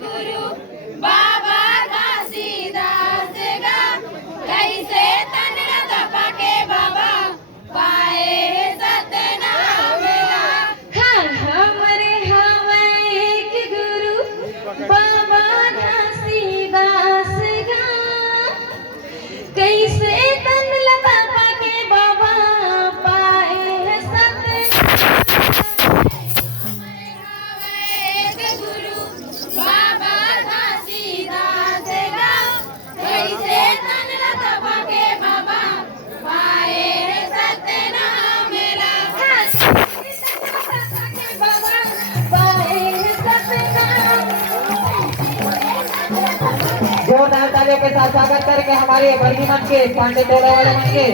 गुरु बाबा घासीदास गा कैसे तन तपा के बाबा पाए सतनाम गा। हाँ हमरे हवे एक गुरु बाबा घासीदास गा कैसे तन तपा के बाबा पाए सतनाम। गुरु बाबा घासीदास गा कैसे तन तपा के बाबा पाए सतनाम गा। जोरदार तालियों के साथ स्वागत करके हमारे वर्गी मंच के पांडे टोला वाले मंच के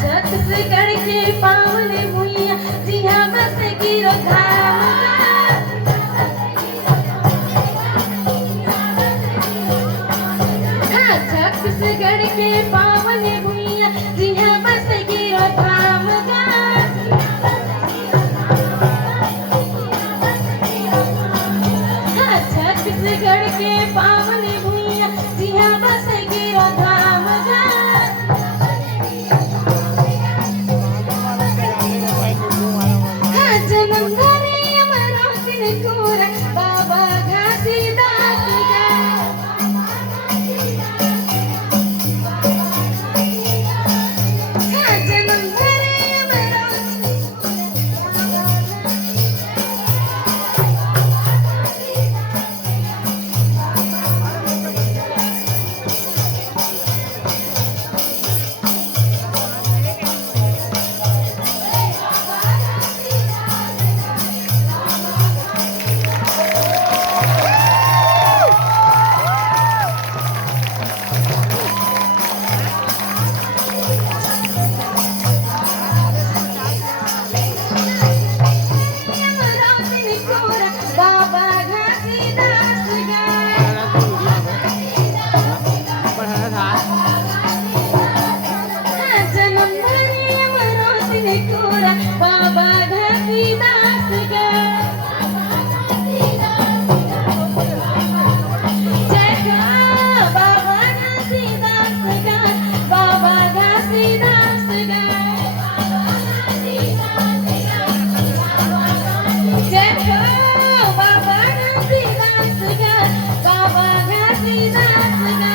छत्तीसगढ़ के पावन भुइया जिहा बस गिरो धाम गा। छत्तीसगढ़ के पावन भुइया जिहा बस गिरो धाम गा। छत्तीसगढ़ के पावन भुइया जिहा बस गिरो धाम गा। जन्म धरे अमरो तिनकोरा बाबा घासीदास गा जन्म धरे अमरो बाबा घासीदास गा जन्म धरे अमरो तिनकोरा बाबा घासीदास गा। जय हो बाबा घासीदास गा बाबा घासीदास गा। जय हो बाबा घासीदास गा बाबा घासीदास गा।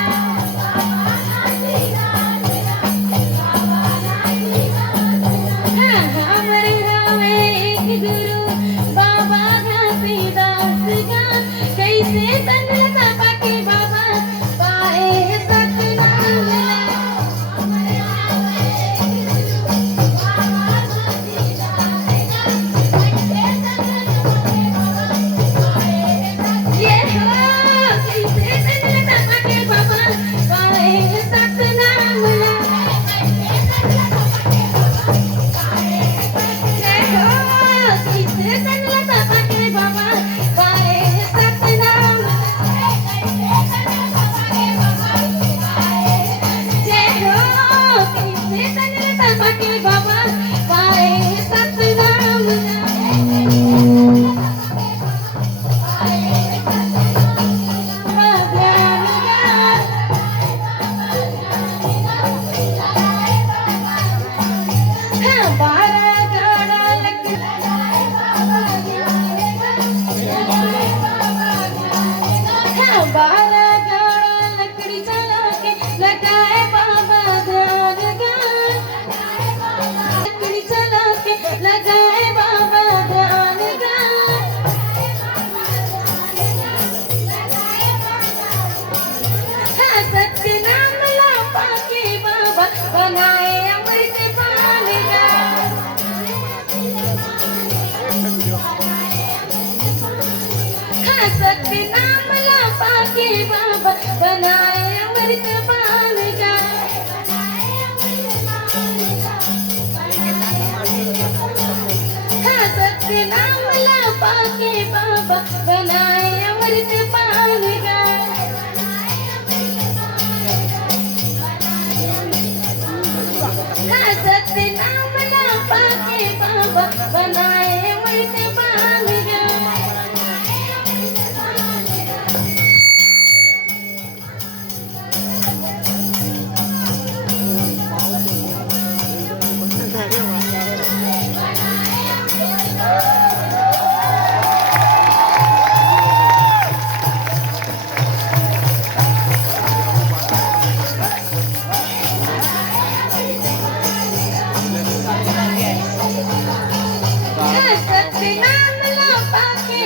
हाँ सत्य नाम ना पाके बाबा बनाए अमृत पान गा सत्य नाम ना पाके